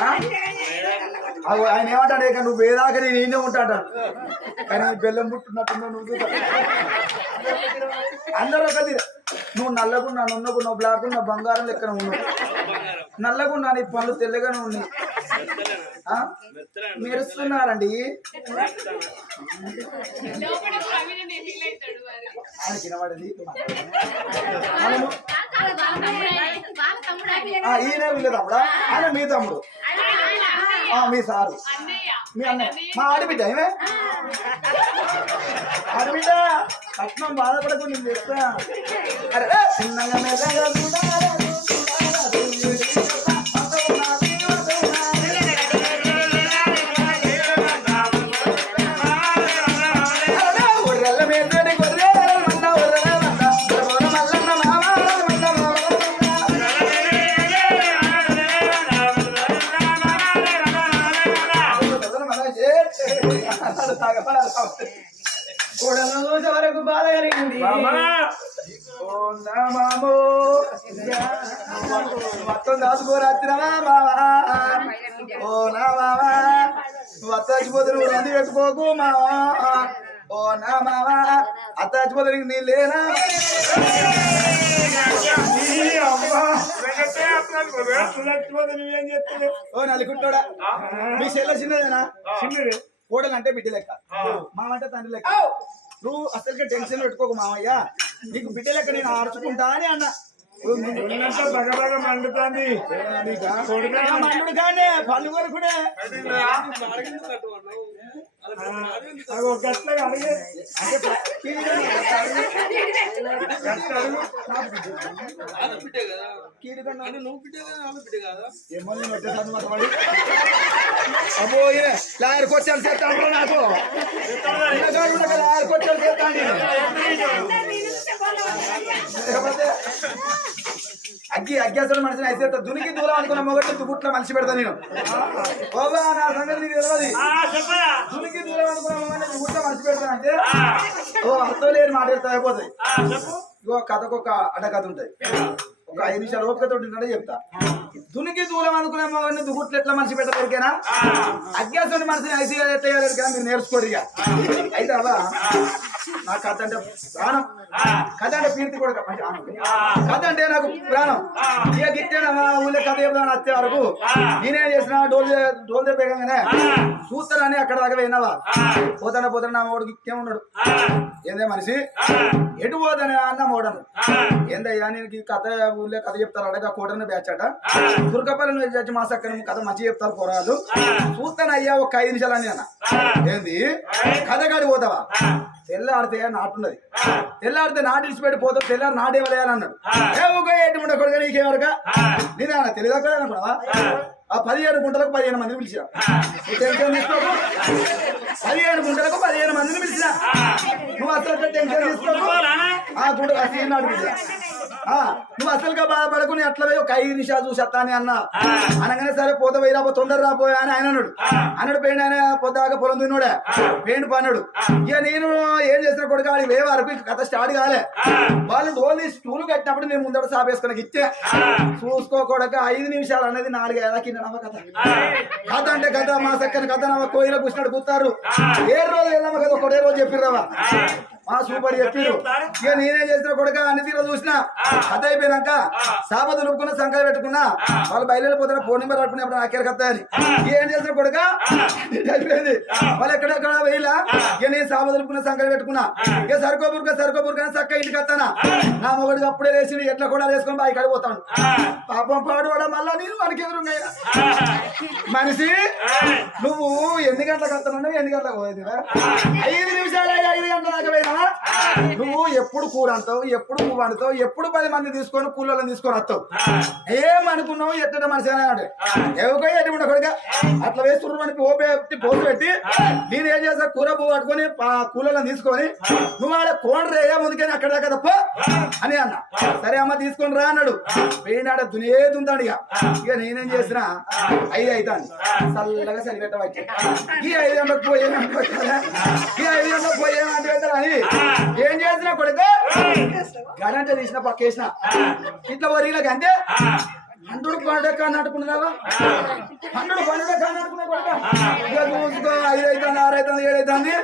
ఆయన ఏమంటాడు? ఇక నువ్వు వేదాక నేను ఈయనే ఉంటాడు? కానీ నీ బెల్లం పుట్టున్నట్టున్నావు నువ్వు. అందరూ ఒక తీరు. నువ్వు నల్లగున్నా నున్నగున్నా బ్లాక్ ఉన్నా బంగారం లెక్కన ఉన్నావు. నల్లగున్నా నీ పనులు తెల్లగానే ఉన్నాయి? మెరుస్తున్నారండి. ఆయన మనము ఈయన వీళ్ళ తమ్ముడా? ఆయన మీ తమ్ముడు. ఆ, మీ సారు. అన్నయ్య. మీ అన్నయ్య. మా ఆడబిడ్డ ఏమే? ఆడబిడ్డ? కట్నం బాధపడకు నేను చెప్తా. అరే చిన్నగా మెల్లగా చూడాలా, మావా ఓ నా మావా పెట్టుకోకు మావా ఓ నా మావా నీ లేనా ఓ నలుగుంటోడా మీ చెల్ల చిన్నదేనా చిన్నది కోడలు అంటే బిడ్డ లెక్క మామ అంటే తండ్రి లెక్క. నువ్వు అసలుకే టెన్షన్ పెట్టుకోకు మామయ్య నీకు బిడ్డ లెక్క నేను ఆర్చుకుంటా అని అన్న బగబగ మండుతాంది నీకా? పళ్ళు కొరకుడే అవి ఒక గట్లగా అడిగే అబ్బో లాయర్ కొచ్చాను చేస్తాను నాకు లాయర్ చేస్తాను అగ్గి అగ్గి మనిషిని అయితే దునికి దూరం అనుకున్న మొగట్టు దుగుట్ల మనిషి పెడతా నేను. ఓబా నా సంగతి నీకు తెలియదు చెప్పరా దునికి దూరం అనుకున్న దుగుట్ల మనిషి పెడతా అంటే ఓ అర్థం లేని మాట అయిపోతాయి ఇగో కథకు ఒక అడ్డకథ ఉంటుంది ఒక ఐదు నిమిషాలు ఓపికతో ఉంటుంటే చెప్తా. దునికి దూరం అనుకునే మొగడిని దుగుట్లు ఎట్లా మనిషి పెట్టగలిగానా అజ్ఞాసుని మనిషిని ఐసీ ఎట్లా మీరు నేర్చుకోరు ఇక. అయితే అవ్వ? నా కథ అంటే ప్రాణం. కథ అంటే కీర్తి కూడా కథ అంటే నాకు ప్రాణం. ఇక గిట్టేనా మా ఊళ్ళో కథ చెప్తాను వచ్చే వరకు నేనేం చేసిన డోల్ డోల్ తెప్పగానే చూస్తానని అక్కడ దాకా పోయినావా పోతాడా పోతానే నా వాడు గిట్టే ఉన్నాడు. ఏందే మనిషి? ఎటు పోతానే అన్న మోడను ఏందయ్యా నేను ఈ కథ ఊళ్ళో కథ చెప్తారు అడగా కోటని బ్యాచ్ అట దుర్గపల్లి జడ్జి మా సక్కన కథ మంచి చెప్తారు పోరాలు చూస్తానయ్యా ఒక ఐదు నిమిషాలు అని అన్న ఏంది? కథ కాడి పోతావా? తెల్లాడితే నాటున్నది. తెల్లాడితే నాటి ఇచ్చిపెట్టి పోతావు తెల్లారి నాటే వేయాలన్నాడు ఏ ఊక ఏంటి ఉండకూడదు నీకేమరక నేనే తెలియదా అనుకున్నావా? ఆ పదిహేను గుంటలకు పదిహేను మందిని పిలిచా నువ్వు టెన్షన్ తీసుకోకు. పదిహేను గుంటలకు పదిహేను మందిని పిలిచిన. నువ్వు అసలు టెన్షన్ తీసుకోకు. ఆ గుంట సీన్ నువ్వు అసలుగా బాధపడకు నీ అట్లా పోయి ఒక ఐదు నిమిషాలు చూసేస్తా అని అన్నా. అనగానే సరే పోత పోయి రాబో తొందర రాబోయా అని ఆయన అన్నాడు. అన్నాడు పెయింట్ ఆయన పొద్దాక పొలం తిన్నాడే. పెయింట్ పన్నాడు ఇక నేను ఏం చేసిన కొడుకు ఆడికి వే వరకు కథ స్టార్ట్ కాలే. వాళ్ళు తీసి స్టూలు కట్టినప్పుడు నేను ముందర సాపేసుకుని ఇచ్చే చూసుకోకూడక ఐదు నిమిషాలు అనేది నాలుగు ఏళ్ళ కింద నవ్వ కథ. కథ అంటే కథ మా చక్కని కథ నవ్వ కోయిల కూర్చున్నాడు కూతారు. ఏ రోజు వెళ్ళాము కదా ఒకటే రోజు చెప్పిర్రవా మా సూపర్ చెప్పిరు. ఇక నేనే చేసిన కొడుక అన్ని తీరు చూసిన కథ అయిపోయినాక సాపద రుక్కున్న సంకలు పెట్టుకున్నా వాళ్ళు బయలుదేరిపోతున్న ఫోన్ నెంబర్ పట్టుకున్నప్పుడు అని. ఇక ఏం చేసిన కొడుక? అయిపోయింది. వాళ్ళు ఎక్కడెక్కడ వేయలా ఇక నేను సాపద రుక్కున్న సంకలు పెట్టుకున్నా. ఇక సరుకోబుర్క సరుకోబుర్క అని చక్క ఇంటికి వస్తానా? నా మొగడికి అప్పుడే లేచి ఎట్లా కూడా వేసుకొని బాయి కాడికి పోతాను పాపం పాడు కూడా మళ్ళా నేను మనకి ఎదురుగా మనిషి నువ్వు ఎన్ని గంటలకు వస్తున్నావు ఎన్ని గంటలకు పోయేదిరా ఐదు నిమిషాలు yeah. నువ్వు ఎప్పుడు కూర అంటావు ఎప్పుడు పువ్వు అంటావు ఎప్పుడు పది మంది తీసుకొని కూలోళ్ళని తీసుకొని వస్తావు? ఏమనుకున్నావు? ఎట్ట మనిషి అన్నాడు. ఎవరికో ఎటు ఉండకూడగా అట్లా వేస్తున్నారు మనకి ఓ పెట్టి పోసు పెట్టి నేను ఏం చేస్తా? కూర పువ్వు పట్టుకొని కూలోళ్ళని తీసుకొని నువ్వు ఆడ కోడ రేయా ముందుకని అక్కడ దాకా తప్ప? అని అన్న. సరే అమ్మ తీసుకొని రా అన్నాడు. పోయినాడ దునేది ఉందాడు ఇక. ఇక నేనేం చేసిన ఐదు అవుతాను చల్లగా సరి పెట్టవచ్చు ఈ ఐదు గంటలకు పోయేమంటే ఈ ఐదు గంటలకు పోయేమంటే పెట్టాలని ఏం చేసిన చేసిన కొడుకు? గడంట తీసిన పక్క వేసిన ఇట్లా వరిలో అంతే హండ్రెడ్ పండుగ కానీ అనుకున్నావా హండ్రెడ్ పండుగ కానీ అనుకున్నా కొడుకు. ఐదు అవుతుంది ఆరు అవుతుంది ఏడు అవుతుంది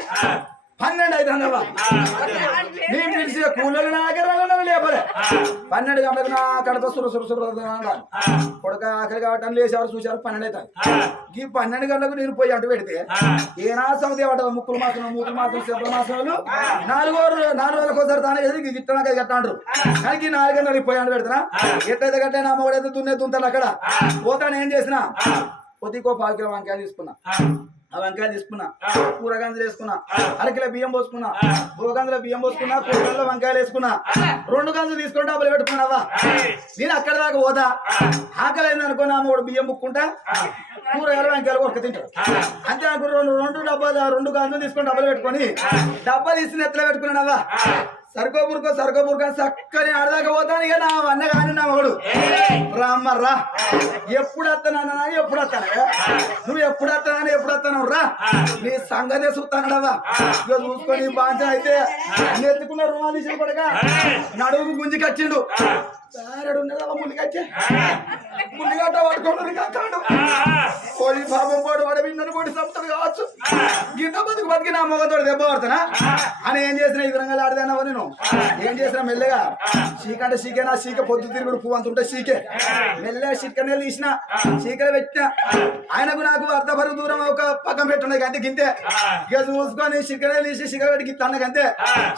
నేను పిలిచి కూలీలు నా దగ్గర రాలేదు లేపలే. పన్నెండు గంటలకు నా కడత సుర సుర సుర కొడుక ఆకలి కాబట్టి లేచారు చూశారు పన్నెండు అవుతాను ఈ పన్నెండు గంటలకు నేను పోయి అంటు పెడితే ఏనా సమితి పడ్డది ముక్కులు మాసం మూకులు మాసం శబ్ద మాసం వాళ్ళు నాలుగో నాలుగు రోజులకు ఒకసారి తానే చేసి గిట్టడానికి గట్ట అంటారు కానీ నాలుగు గంటలకు పోయి అంటు పెడతా ఎట్లయితే గట్టే నా మొగడైతే దున్నే దుంతాను అక్కడ. పోతాను ఏం చేసిన? కొద్దికో పావు కిలో వంకాయలు తీసుకున్నా. ఆ వంకాయలు తీసుకున్నా కూరగాయలు వేసుకున్నా అరకిలో బియ్యం పోసుకున్నా గంజల బియ్యం పోసుకున్నా కూరగాయలు వంకాయలు వేసుకున్నా రెండు గంజలు తీసుకుని డబ్బులు పెట్టుకున్నావా? నేను అక్కడ దాకా పోతా. ఆకలి అయింది అనుకో నా మూడు బియ్యం బుక్కుంటా కూరగాయలు వంకాయలు ఒక్క తింటాడు అంతే అనుకో రెండు రెండు డబ్బాలు రెండు గంజలు తీసుకొని డబ్బులు పెట్టుకొని డబ్బా తీసి ఎట్లా పెట్టుకున్నావా? సరుకో బురుకో సరుకో చక్కని ఆడదాకా పోతాను ఇక నా అన్న కానీ నా వాడు రామ్మ రా ఎప్పుడు వస్తానన్నా ఎప్పుడు వస్తానా? నువ్వు ఎప్పుడు వస్తానని ఎప్పుడు వస్తాను? రా. నీ సంగతే చూస్తానడవా ఇక చూసుకొని బాంచ అయితే ఎత్తుకున్న రుమాలు తీసిన పడక నడుము గుంజికి వచ్చిండు సారడు ఉన్నదా ముందుకొచ్చే ముందుగట్ట పట్టుకోండి కోడి పాపం పోడు వాడు విన్నను కోడి సంస్థలు కావచ్చు. గిట్ట బతుకు బతికి నా మొగతోడు దెబ్బ పడుతున్నా అని ఏం చేసిన ఈ విధంగా ఆడదానవా నేను? ఏం చేసిన మెల్లగా? చీక అంటే చీకే నా చీక పొద్దు తిరుగుడు పువ్వు అంత ఉంటే చీకే. మెల్లగా చిక్కనే తీసిన చీకలు పెట్టిన. ఆయనకు నాకు అర్ధపరు దూరం ఒక పక్కన పెట్టున్నది అంతే గింతే. ఇక చూసుకొని చిక్కనే తీసి చిక్క పెట్టి గిత్త అన్నకంతే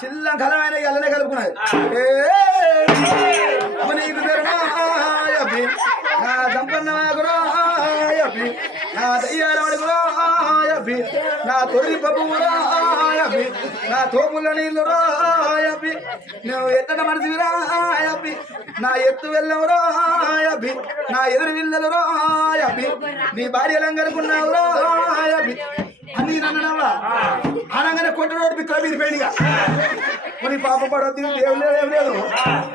కలం కలమైన ఎల్లనే కలుపుకున్నది నీకు తెరణాయపి నా సంపన్న నా దయ్యాలవాడి నా తొలి పప్పు రాయపి నా తోముల నీళ్ళు రాయపి నువ్వు ఎత్తట మనసు రాయపి నా ఎత్తు వెళ్ళవు రాయపి నా ఎదురు విల్లలు రాయపి నీ భార్య లంగనుకున్నావు రాయపి అని నన్నవా అనగానే కొట్టడోడు బిక్కల మీద పేడిగా కొన్ని పాప పడద్దు ఏం లేదు. ఏం లేదు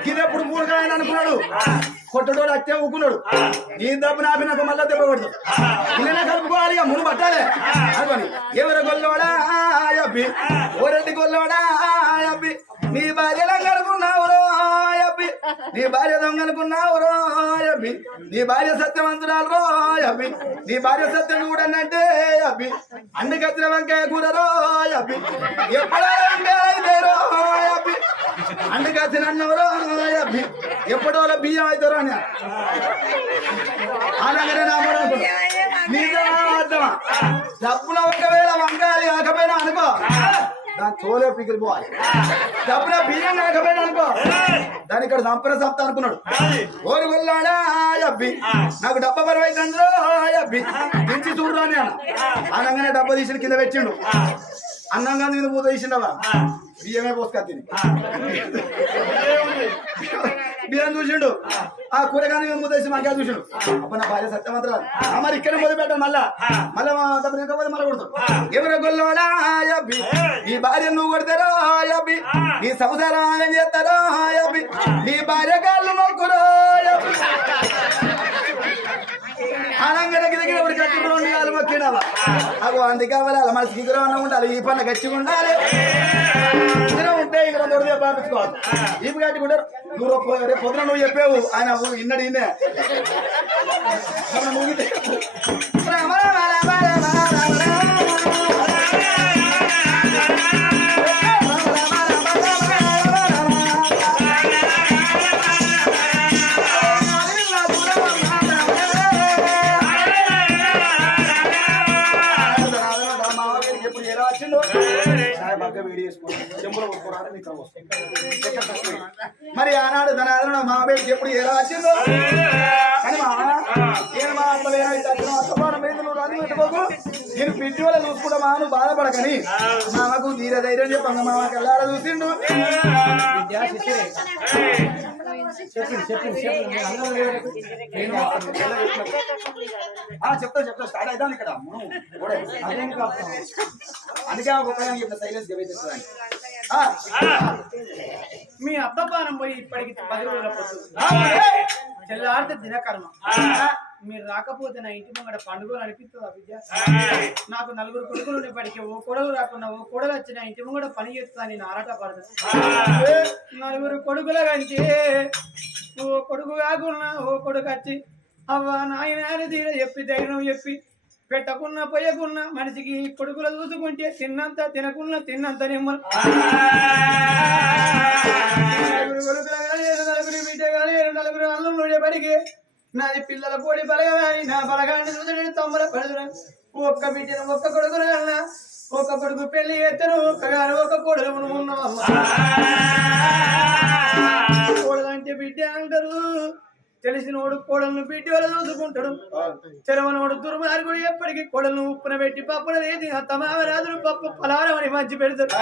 గిదెప్పుడు అనుకున్నాడు. కొట్టడోడు అట్టే ఊకున్నాడు. ఈ దెబ్బ నాపి నాకు మళ్ళా దెబ్బ కొడదు ఇల్లనే కలుపుకోవాలి ఇక మును పట్టాలి. అనుకోని ఎవరు గొల్లోడా అబ్బి ఓరెడ్డి గొల్లోడా అబ్బి నీ భార్య అనుకున్నావు అబ్బి నీ భార్య దొంగ అనుకున్నావు అబ్బి నీ భార్య సత్యవంతురాలు రో అబ్బి నీ భార్య సత్యం చూడనంటే అబ్బి అన్ని కత్తిన వంకాయ కూరరో అబ్బి ఎప్పుడో వంకాయ అబ్బి అన్ని కత్తిన అన్నవరో అబ్బి ఎప్పుడో బియ్యం అవుతారో అని. అనగానే నా కూడా నిజమా అర్థమా? డబ్బున ఒకవేళ వంకాయలు కాకపోయినా అనుకో. దాని తోలే పిగిలిపోవాలి డబ్బున బియ్యం కాకపోయినా అనుకో. దాని ఇక్కడ సంపర సప్త అనుకున్నాడు. ఓరి వెళ్ళాడా అబ్బి. నాకు డబ్బా బరువు అయితే అబ్బి. దించి చూడరా అని అన్న. అనగానే డబ్బా తీసిన కింద పెట్టిండు. అన్నం కానీ మీద మూత తీసిండవా? బియ్యమే పోసుకా బియ్యం చూసిండు. ఆ. కూరగాయలు మేము ముద్దేసి మాకే చూసిండు. అప్పుడు నా భార్య సత్యమంత్రాలు మరి ఇక్కడ మొదలు పెట్టాను మళ్ళా. మళ్ళా పోతే మళ్ళీ కొడతాం ఎవరు గొల్లవాడా నీ భార్య నువ్వు కొడతారో అబ్బి నీ సంసారం చేస్తారో అబ్బి నీ భార్య కాళ్ళు మొక్కురో అనంగా దగ్గర దగ్గర ఇప్పుడు కట్టి రెండు కాలు మొక్కినావా అగో అందుకే కావాలి అలా మనకి ఇగురు అన్న ఉండాలి ఈ పన్న గచ్చిగా ఉండాలి ఇద్దరు ఉంటే ఇక్కడ దొరికి పంపించుకోవాలి ఈ గట్టి కూడా నువ్వు రేపు- పొద్దున నువ్వు చెప్పావు ఆయన ఇన్నడు ఇన్నే ముగితే మరి ఆనాడు ధనాదరణ మా బేటికి ఎప్పుడు ఎలా వచ్చిందో కానీ మా నేను మా నేను పిట్టి వల్ల చూసుకుంటా మా నువ్వు బాధపడకని మామకు ధీర ధైర్యం చెప్పంగా మామకి వెళ్ళాడ చూసిండు. నేను ఆ, చెప్తా చెప్తా స్టార్ట్ అవుతాను ఇక్కడ. అందుకే ఒక ఉపయోగం చెప్తా సైలెన్స్ మీ అబ్బపానం పోయి ఇప్పటికి పది రోజుల పొద్దు. తెల్లారితే దినకర్మ. మీరు రాకపోతే నా ఇంటి ముంగడ పండుగలు అనిపిస్తుంది విద్య? నాకు నలుగురు కొడుకులు ఉన్నప్పటికీ ఓ కొడలు రాకుండా ఓ కొడలు వచ్చిన ఇంటి ముంగడ పని చేస్తా నేను ఆరాట పడదు నలుగురు కొడుకుల కంటే ఓ కొడుకు కాకుండా ఓ కొడుకు వచ్చి అవ్వ నాయన తీర చెప్పి ధైర్యం చెప్పి పెట్టకున్నా పోయకున్నా మనిషికి కొడుకుల చూసుకుంటే తిన్నంత తినకున్నా తిన్నంత నిమ్మ. నలుగురు కొడుకులు నలుగురు బిడ్డ కాలేరు, నలుగురు అల్లుళ్ళు బడికి నాది పిల్లల పొడి పలగవాని నా పలగాన్ని చూసి తమ్ముల ఒక్క బిడ్డను ఒక్క కొడుకును అన్న ఒక్క కొడుకు పెళ్ళి ఎత్తను ఒక్కగాను ఒక కొడుకు ఉన్నావమ్మ కోడలంటే బిడ్డ అంటారు. తెలిసినోడు కోడలను పెట్టి వాళ్ళు చూసుకుంటాడు. చెరవనోడు దుర్మార్గుడు ఎప్పటికీ కోడలను ఉప్పున పెట్టి పప్పున వేసి తమావరాజులు పప్పు పలారం అని మంచి పెడతారు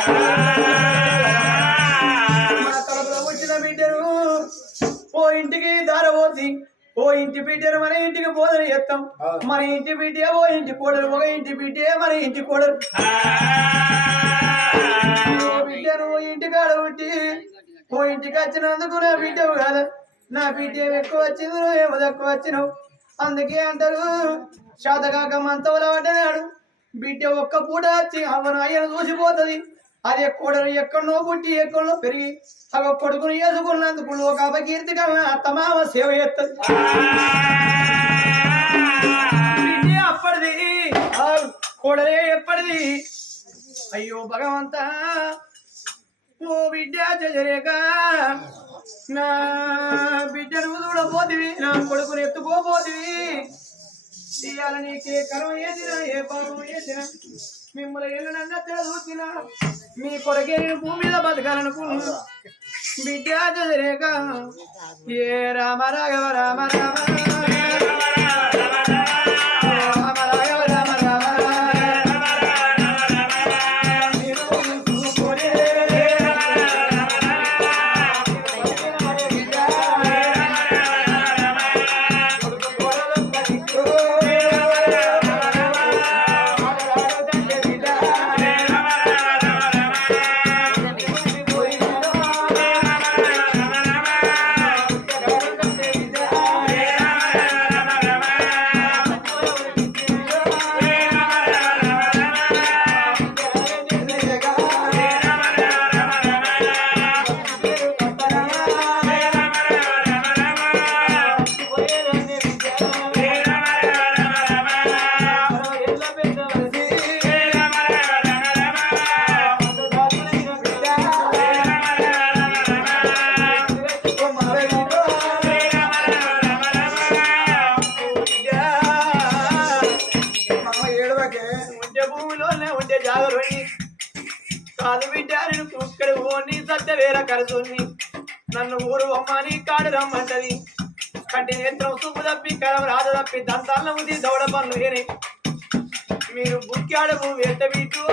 మా కడపలో వచ్చిన బిడ్డను ఓ ఇంటికి దారబోసి ఓ ఇంటి బిడ్డను మన ఇంటికి బోధన చేస్తాం మన ఇంటి బిడ్డ ఓ ఇంటి కోడలు ఒక ఇంటి బిడ్డ మన ఇంటి కోడలు. ఓ బిడ్డను ఓ ఇంటి కాడ ఓ ఇంటికి వచ్చినందుకు నా బిడ్డవు కాదు. నా బిడ్డ ఎక్కువ వచ్చింది ఏమో తక్కువ వచ్చినావు. అందుకే అంటారు శాతకాక మంతవుల పడ్డనాడు బిడ్డ ఒక్క పూట వచ్చి అమ్మను అయ్యను చూసిపోతుంది. అదే ఎక్కడో ఎక్కడో పుట్టి ఎక్కడో పెరిగి అగ కొడుకును వేసుకున్నందుకు ఒక అపకీర్తిగా అత్తమామ సేవ చేస్తుంది. అప్పటిది ఆ కోడలే ఎప్పటిది? అయ్యో భగవంత ఓ బిడ్డ జజరేక నా బిడ్డను చూడబోతివి నా కొడుకుని ఎత్తుకోబోతివి. ఇవాళ నీకే కరం ఏదినా ఏ పాపం ఏదినా మిమ్మల్ని ఎల్లునన్నా తెలుసుకినా మీ కొరకే నేను భూమి మీద బతకాలనుకున్నా బిడ్డ జజరేక ఏ రామ రాఘవ రామ రామ రామ. మీరు బుక్కాడము ఎంత బిట్టు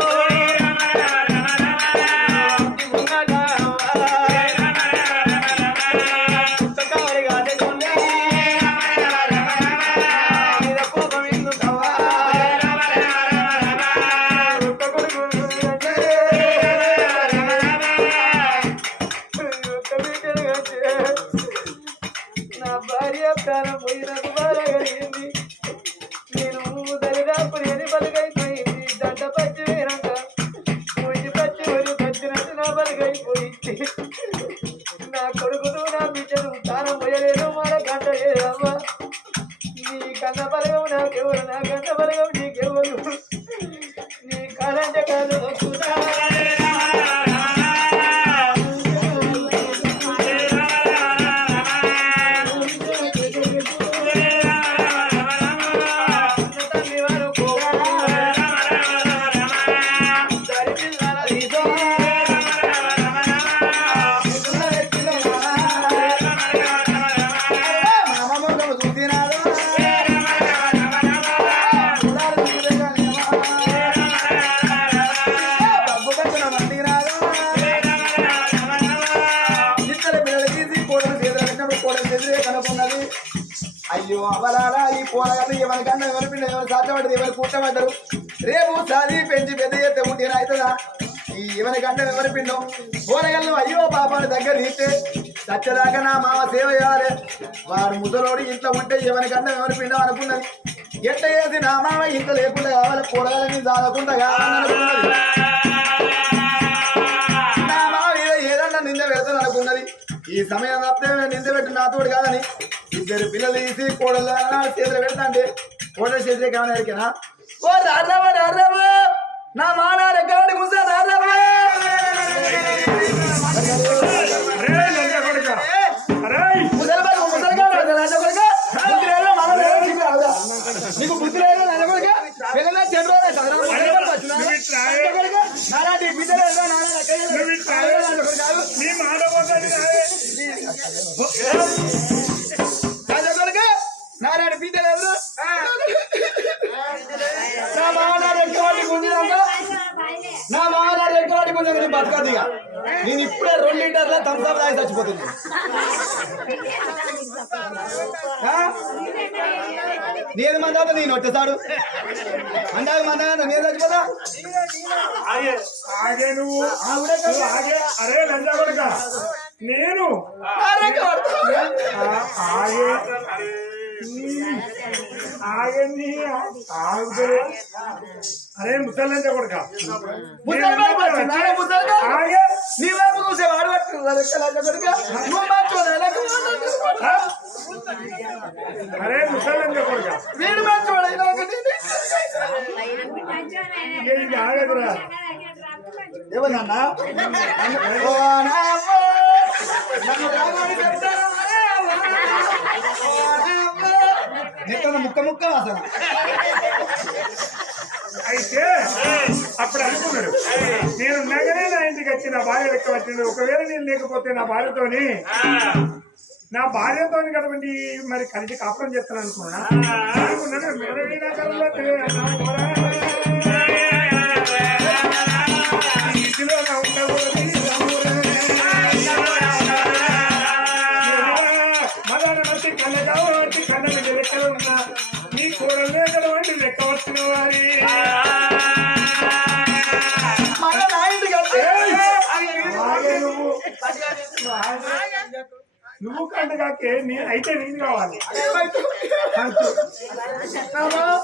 కొడుకుతూ నా బిడ్డను తాను పోయలేదు మన గంట అవలాలా ఈ పోరగాళ్ళు ఎవరికన్నా ఎవరి ఎవరు సాధ్యపడ్డది ఎవరు కూర్చోబడ్డరు. రేపు సాది పెంచి పెద్ద చేస్తే ఉంటే అవుతుందా? ఈ ఎవరికంటే ఎవరి పిండం పోరగాళ్ళు అయ్యో పాపాడు దగ్గర తీస్తే సత్యదాకా నా మామ సేవ చేయాలి. వాడు ముసలోడు ఇంట్లో ఉంటే ఎవరికంటే ఎవరి పిండం అనుకున్నది. ఎట్ట చేసి నా మామ ఇంత లేకుండా కావాలి? పోరగాలని దాదకుండా అనుకున్నది. నా మామ మీద ఏదన్నా నింద పెడతాను అనుకున్నది. ఈ సమయం తప్పితే నింద పెట్టి నాతోడు కాదని ఇద్దరు పిల్లలు తీసి కోడల చేతులు పెడతాంటే కోడల చేతులే కావాలి ఎరికేనా? ఓ రారావా రారావా నా మానా రెగ్గాడి ముసా రారావా అరే లంజ కొడుక అరే ముసలిబాయి ముసలిగాడు రాజా కొడుక బుద్ధి లేదు నాలాంటి బిడ్డ లేదు నా మామనాడు ఎక్కువ ముందు నా మామనాడు ఎక్కువ ముందు నేను బతకదు ఇక. నేను ఇప్పుడే రెండు లీటర్ల థమ్స్అప్ తాగి చచ్చిపోతుంది? నేను మందాత నేను వచ్చేసాడు అందాక మందాక నేను చచ్చిపోతా? ఆగే ఆగే నువ్వు. ఆవిడే కదా. నువ్వు ఆగే. అరే లంజ కొడుక. నేను. ఆగే. ఆగండి ఆగుతే అరే ముసలి లంజ కొడుక నీ వైపు చూసే వాడు? అరే ముసలి లంజ కొడుక? వీడు మంచోడు, ఇలాగ నేను. ఇది ఆగదురా. ఏమన్నా నన్ను ముక్క ముక్క వాసన. అయితే అప్పుడు అనుకున్నాడు నేను నగరే నా ఇంటికి వచ్చి నా భార్య లెక్క వచ్చింది. ఒకవేళ నేను లేకపోతే నా భార్యతోని నా భార్యతో కటువంటి మరి కలిసి కాపురం చేస్తాను అనుకున్నా అనుకున్నాను మెడవి నా అయితే నేను కావాలి. అంటూ.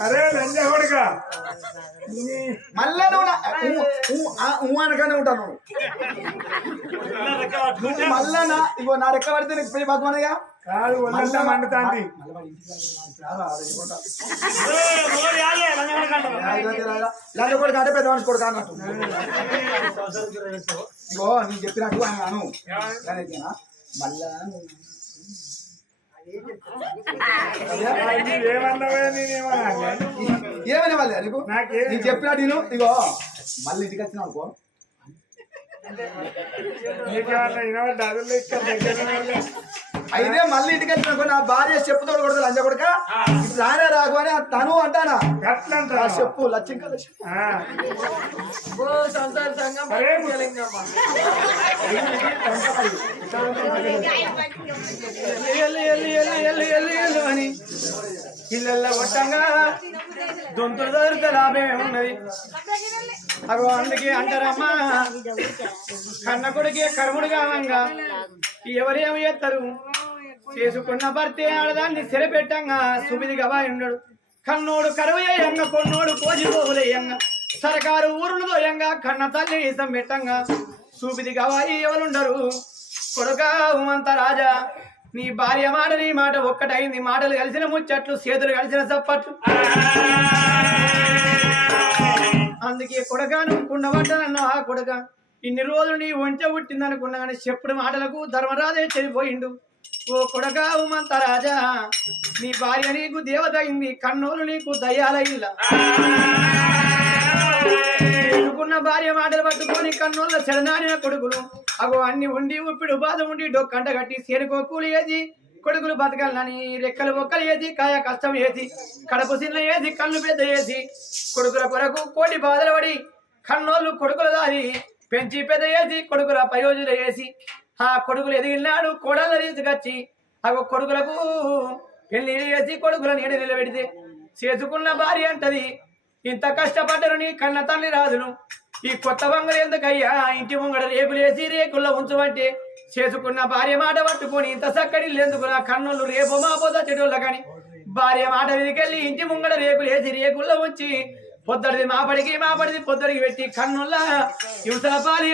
అరే లంజహోడుగా మళ్ళా నువ్వు అనగానే ఉంటాను. మళ్ళా నా ఇగో నా రెక్క పడితే నీకు పెళ్ళి బతుమనగా కాదు ఒళ్ళంతా మండుతాంది. ఇలాంటి కూడా కంటే పెద్ద మనిషి కొడుకు అన్నట్టు. ఇగో నేను చెప్పినట్టు అను దానికేనా? మళ్ళా ఏమనే వాళ్ళు నీకు నాకేం- నేను చెప్పినట్టు నేను? ఇగో మళ్ళీ ఇంటికి వచ్చిన అనుకో. నీకేమన్నా లెక్క అయితే మళ్ళీ ఇంటికి అనుకో నా భార్య చెప్పుతోడు కొడుతుంది లంచ కొడుక రానే రాకు అని తను అంటానా గట్లంట ఆ చెప్పు లక్ష్యం కదా చెప్పు. అరే ఎల్లు ఎల్లు ఎల్లు ఎల్లు ఎల్లు ఎల్లు అని ఇళ్ళల్లో కొట్టంగా దొంతులు చదివితే లాభమే ఉన్నది. అగో అందుకే అంటారమ్మా కన్న కొడుకే కర్ముడు కావంగా ఎవరేమి చేస్తారు? చేసుకున్న భర్తే ఆడదాన్ని సిరపెట్టంగా సుమిది గవాయి ఉన్నాడు కన్నోడు కరువయ్యంగా కొన్నోడు కోజిపోవులేయంగా సరకారు ఊరులు దోయంగా కన్న తల్లి ఇసం పెట్టంగా. సూపిది గవాయి ఎవరుండరు? కొడుక ఉమంత రాజా. నీ భార్య మాట నీ మాట ఒక్కటైంది. మాటలు కలిసిన ముచ్చట్లు చేతులు కలిసిన చప్పట్లు. అందుకే కొడక నువ్వు అన్నావా కొడగా ఇన్ని రోజులు నీ వంట పుట్టిందనుకున్నా కానీ చెప్పుడు మాటలకు ధర్మరాజే చనిపోయిండు ఓ కొడగా ఉమంత రాజా నీ భార్య నీకు దేవత అయింది. కన్నోలు నీకు దయ్యాలయ్యిల్ల ఎన్నుకున్న భార్య మాటలు పట్టుకొని కన్నోళ్ళ చెడనాడిన కొడుకులు. అగో అన్ని ఉండి ఉప్పుడు బాధ ఉండి డొక్కంట కట్టి సేనుకో కూలి ఏది? కొడుకులు బతకాలని రెక్కలు ఒక్కలు ఏది? కాయ కష్టం ఏది? కడపు సిన్న ఏది? కళ్ళు పెద్ద ఏది? కొడుకుల కొరకు కోటి బాధలు పడి కన్నోళ్ళు కొడుకుల దారి పెంచి పెద్ద ఏది? కొడుకుల ప్రయోజనం వేసి ఆ కొడుకులు ఎదిగినాడు కోడళ్ళ తీసుకొచ్చి అగో కొడుకులకు పెళ్ళి చేసి కొడుకుల నీడ నిలబెడితే. చేసుకున్న భార్య అంటది ఇంత కష్టపడ్డరు నీ కన్న తల్లి రాజును. ఈ కొత్త బంగులు ఎందుకయ్యా? ఇంటి ముంగడ రేకులేసి రేకుల్లో ఉంచమంటే చేసుకున్న భార్య మాట పట్టుకొని ఇంత సక్కడి ఎందుకు నా కన్నులు రేపు మా పోదా చెడుల కానీ? భార్య మాట మీదకెళ్ళి ఇంటి ముంగడ రేకులేసి రేకుల్లో ఉంచి పొద్దడిది మాపడికి మాపడిది పొద్దడికి పెట్టి కన్నుల్లా యువతల పాలి